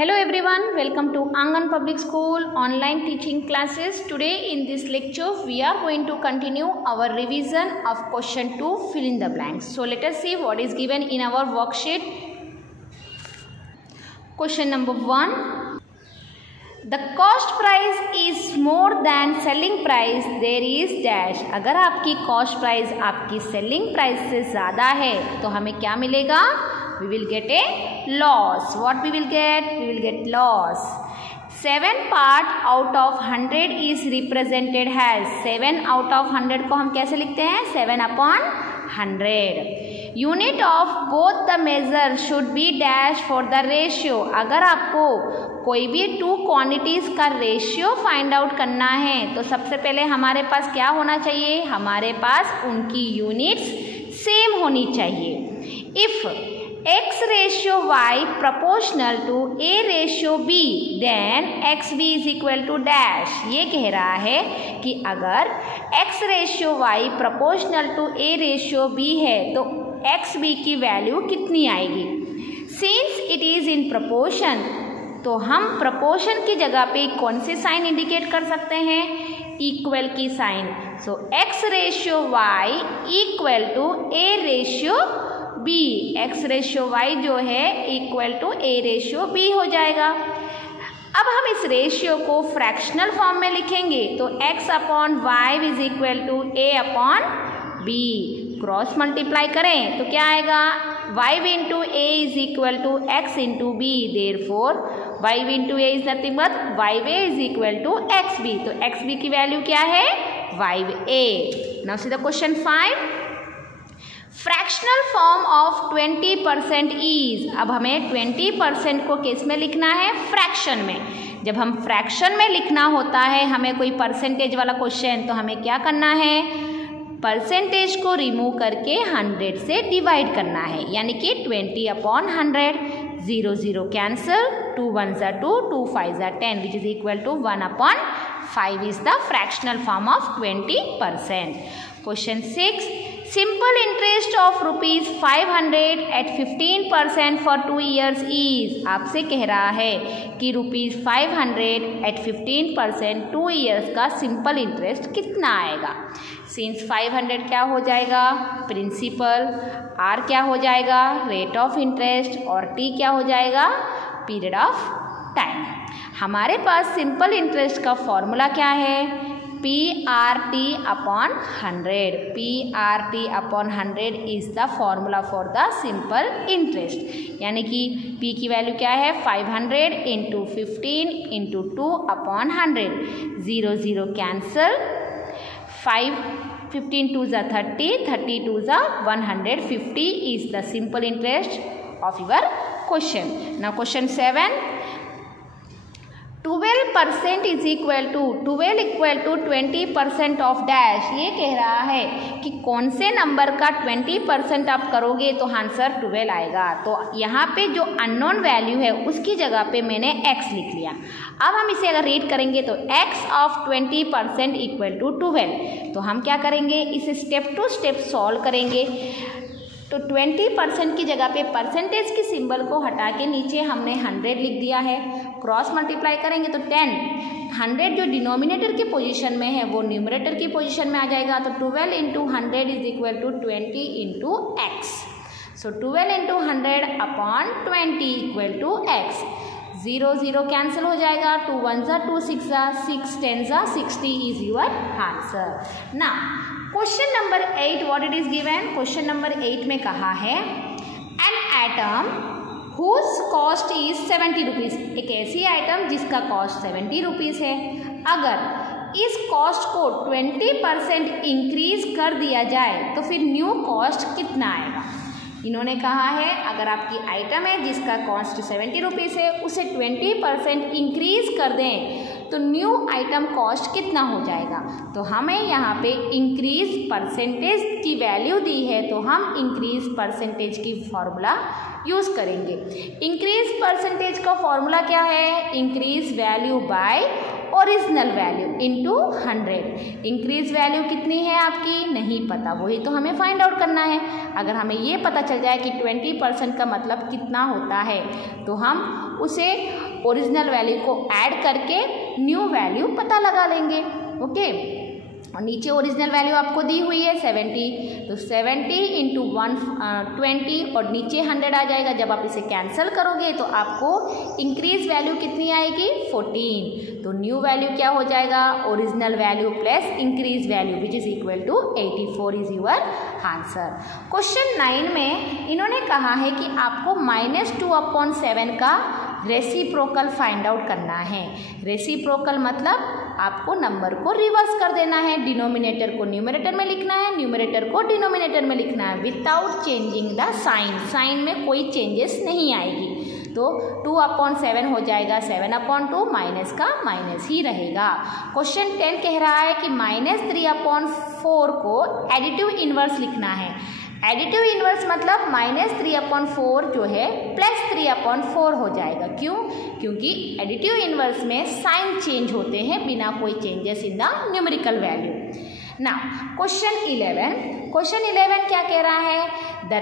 Hello everyone, welcome to Angan Public School online teaching classes. Today in this lecture we are going to continue our revision of question 2, fill in the blanks. So let us see what is given in our worksheet. Question number 1. The cost price is more than selling price, there is dash. अगर आपकी cost price आपकी selling price से ज़्यादा है तो हमें क्या मिलेगा? We will get a loss. What we will get? We will get loss. 7 part out of 100 is represented as 7 out of 100 को हम कैसे लिखते हैं? 7 upon 100. Unit of both the measure should be dash for the ratio. अगर आपको कोई भी 2 quantities का रेशियो फाइंड आउट करना है तो सबसे पहले हमारे पास क्या होना चाहिए? हमारे पास उनकी यूनिट्स सेम होनी चाहिए. If x ratio y proportional to a ratio b then xb is equal to dash. ये कह रहा है कि अगर x ratio y proportional to a ratio b है तो xb की वैल्यू कितनी आएगी? Since it is in proportion तो हम proportion की जगह पे कौन से साइन इंडिकेट कर सकते हैं? इक्वल की sign. So x ratio y equal to a ratio b. x ratio y जो है equal to a ratio b हो जाएगा. अब हम इस रेशियो को फ्रैक्शनल फॉर्म में लिखेंगे तो x upon y is equal to a upon b. Cross multiply करें तो क्या आएगा? y into a is equal to x into b. Therefore y into a is nothing but y is equal to xb. तो xb की value क्या है? ya. Now see the question 5. Fractional form of 20% is. अब हमें 20% को किस में लिखना है? फ्रैक्शन में. जब हम फ्रैक्शन में लिखना होता है हमें कोई परसेंटेज वाला क्वेश्चन तो हमें क्या करना है? परसेंटेज को रिमूव करके 100 से डिवाइड करना है. यानी कि 20 upon 100. 0 0 cancel. 2 1 2 2 5 10 which is equal to 1 upon 5 is the fractional form of 20%. Question 6. Simple interest of rupees 500 at 15% for 2 years is. आपसे कह रहा है कि रुपीज़ 500 at 15% 2 years का सिंपल इंटरेस्ट कितना आएगा? सिंस 500 क्या हो जाएगा? प्रिंसिपल. R क्या हो जाएगा? Rate of interest. और T क्या हो जाएगा? Period of time. हमारे पास सिंपल इंटरेस्ट का फॉर्मूला क्या है? PRT upon 100. PRT upon 100 is the formula for the simple interest. यानी कि P की वैल्यू क्या है? 500 इंटू 15 इंटू 2 अपॉन 100. 0 0 कैंसल. 15 2 ज़ा 30. 30 2 ज़ा 150 is the simple interest of your question. Now question 7. 12% is equal to 20% of dash. ये कह रहा है कि कौन से नंबर का 20% आप करोगे तो आंसर 12 आएगा. तो यहाँ पे जो अननोन वैल्यू है उसकी जगह पे मैंने x लिख लिया. अब हम इसे अगर रीड करेंगे तो x ऑफ 20% इक्वल टू 12. तो हम क्या करेंगे? इसे स्टेप टू स्टेप सॉल्व करेंगे. तो 20% की जगह पे परसेंटेज की सिंबल को हटा के नीचे हमने 100 लिख दिया है. क्रॉस मल्टीप्लाई करेंगे तो 10. 100 जो डिनोमिनेटर की पोजीशन में है वो न्यूमरेटर की पोजीशन में आ जाएगा. तो 12 into 100 is equal to 20 into x. So 12 into 100 upon 20 equal to x. 0 0 cancel हो जाएगा. 2 1 ज़ा 2 6 ज़ा 6 10 ज़ा 60 इज योर आंसर. ना question number 8 what it is given. Question number 8 में कहा है an item whose cost is 70 rupees. एक ऐसी आइटम जिसका कॉस्ट 70 रुपीज़ है. अगर इस कॉस्ट को 20% इंक्रीज कर दिया जाए तो फिर न्यू कॉस्ट कितना आएगा? इन्होंने कहा है अगर आपकी आइटम है जिसका कॉस्ट 70 रुपीज़ है उसे 20% इंक्रीज कर दें तो न्यू आइटम कॉस्ट कितना हो जाएगा? तो हमें यहाँ पे इंक्रीज परसेंटेज की वैल्यू दी है तो हम इंक्रीज परसेंटेज की फॉर्मूला यूज़ करेंगे. इंक्रीज परसेंटेज का फॉर्मूला क्या है? Increase value by original value into 100। Increase value कितनी है आपकी, नहीं पता, वही तो हमें फाइंड आउट करना है। अगर हमें ये पता चल जाए कि 20% का मतलब कितना होता है, तो हम उसे ओरिजिनल वैल्यू को ऐड करके न्यू वैल्यू पता लगा लेंगे। ओके, और नीचे ओरिजिनल वैल्यू आपको दी हुई है 70, तो 70 इंटू 120 और नीचे 100 आ जाएगा। जब आप इसे कैंसिल करोगे तो आपको इंक्रीज वैल्यू कितनी आएगी, 14। तो न्यू वैल्यू क्या हो जाएगा, original value plus increase value which is equal to 84 is your answer. Question 9 में इन्होंने कहा है कि आपको -2/7 का रेसिप्रोकल फाइंड आउट करना है। रेसिप्रोकल मतलब आपको नंबर को रिवर्स कर देना है, डिनोमिनेटर को न्यूमरेटर में लिखना है, न्यूमरेटर को डिनोमिनेटर में लिखना है without changing the sign. Sign में कोई चेंजेस नहीं आएगी। तो 2/7 हो जाएगा 7/2, माइनस का माइनस ही रहेगा। क्वेश्चन 10 कह रहा है कि -3/4 को एडिटिव इनवर्स लिखना है। एडिटिव इनवर्स मतलब -3/4 जो है +3/4 हो जाएगा। क्यों, क्योंकि एडिटिव इनवर्स में साइन चेंज होते हैं बिना कोई changes in the numerical value. ना क्वेश्चन 11 क्या कह रहा है, the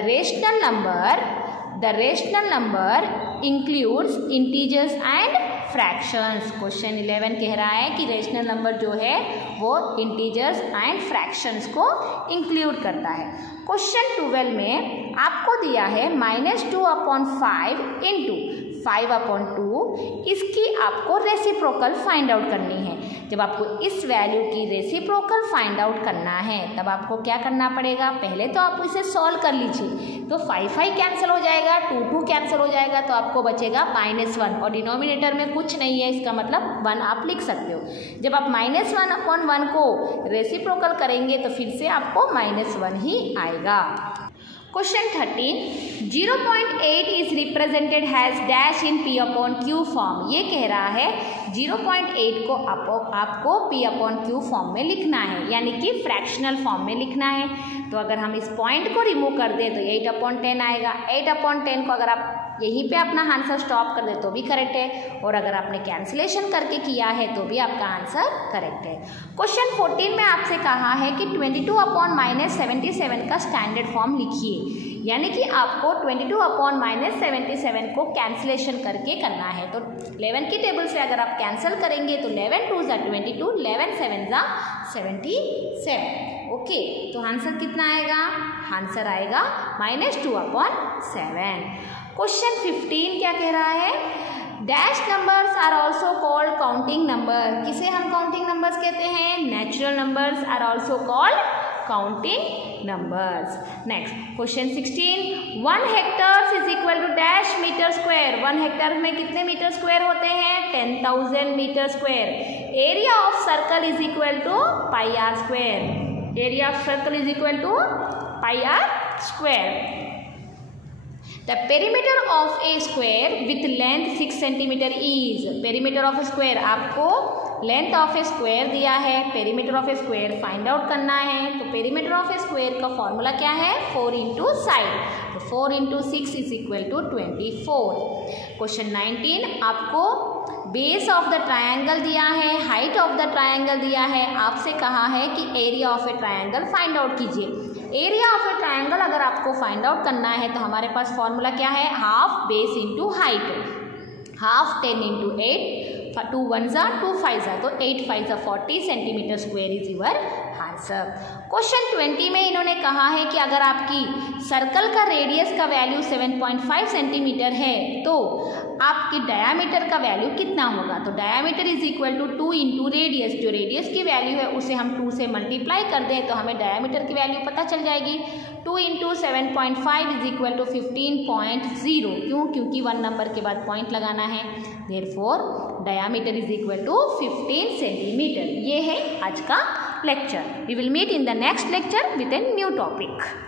rational number includes integers and fractions. Question 11 कह रहा है कि रेशनल नंबर जो है वो इंटीजर्स एंड फ्रैक्शंस को इंक्लूड करता है। क्वेश्चन 12 में आपको दिया है -2/5 इंटू 5/2, इसकी आपको रेसिप्रोकल फाइंड आउट करनी है। जब आपको इस वैल्यू की रेसिप्रोकल फाइंड आउट करना है तब आपको क्या करना पड़ेगा, पहले तो आप इसे सॉल्व कर लीजिए। तो 5 कैंसिल हो जाएगा, 2 कैंसिल हो जाएगा, तो आपको बचेगा -1 और डिनोमिनेटर में कुछ नहीं है, इसका मतलब 1 आप लिख सकते हो। जब आप -1/1 को रेसिप्रोकल करेंगे तो फिर से आपको -1 ही आएगा। Question 13, 0.8 is represented has dash in P/Q form. ये कह रहा है 0.8 को आपको P/Q फॉर्म में लिखना है, यानी कि फ्रैक्शनल फॉर्म में लिखना है। तो अगर हम इस पॉइंट को रिमूव कर दें तो 8/10 आएगा। 8/10 को अगर आप यहीं पे अपना आंसर स्टॉप कर दे तो भी करेक्ट है, और अगर आपने कैंसिलेशन करके किया है तो भी आपका आंसर करेक्ट है। क्वेश्चन 14 में आपसे कहा है कि 22/-77 का स्टैंडर्ड फॉर्म लिखिए, यानी कि आपको 22/-77 को कैंसिलेशन करके करना है। तो 11 की टेबल से अगर आप कैंसिल करेंगे तो 11 2 = 22, 11 7 = 77। ओके, तो आंसर कितना आएगा, आंसर आएगा -2/7। क्वेश्चन 15 क्या कह रहा है, dash numbers are also called counting number. किसे हम काउंटिंग नंबर्स कहते हैं, natural numbers are also called counting numbers. Next question 16, 1 hectare is equal to dash metre square. 1 hectare में कितने मीटर स्क्वायर होते हैं, 10,000 metre square. Area of circle is equal to πr square. Area of circle is equal to πr square. The perimeter of a square with length 6 cm is। perimeter of a square, आपको length of A square दिया है, perimeter of A square find out करना है। तो perimeter of A square का formula क्या है, 4 × side. तो 4 × 6 इज इक्वल टू 24। क्वेश्चन 19, आपको बेस ऑफ द ट्रायंगल दिया है, हाइट ऑफ द ट्रायंगल दिया है, आपसे कहा है कि area of A triangle find out कीजिए। एरिया ऑफ ए ट्रायंगल अगर आपको फाइंड आउट करना है तो हमारे पास फॉर्मूला क्या है, half base into height. Half 10 × 8, 2 1s are 2 5s are, तो 8 5s are 40 centimetre square is your answer. Question 20 में इन्होंने कहा है कि अगर आपकी सर्कल का रेडियस का वैल्यू 7.5 सेंटीमीटर है तो आपकी डायामीटर का वैल्यू कितना होगा। तो diameter is equal to 2 × radius. जो रेडियस की वैल्यू है उसे हम 2 से मल्टीप्लाई कर दें तो हमें डायामीटर की वैल्यू पता चल जाएगी। 2 × 7.5 इज इक्वल टू 15.0। क्यों, क्योंकि 1 नंबर के बाद पॉइंट लगाना है। Therefore diameter is equal to 15 centimetre. ये है आज का lecture. We will meet in the next lecture with a new topic.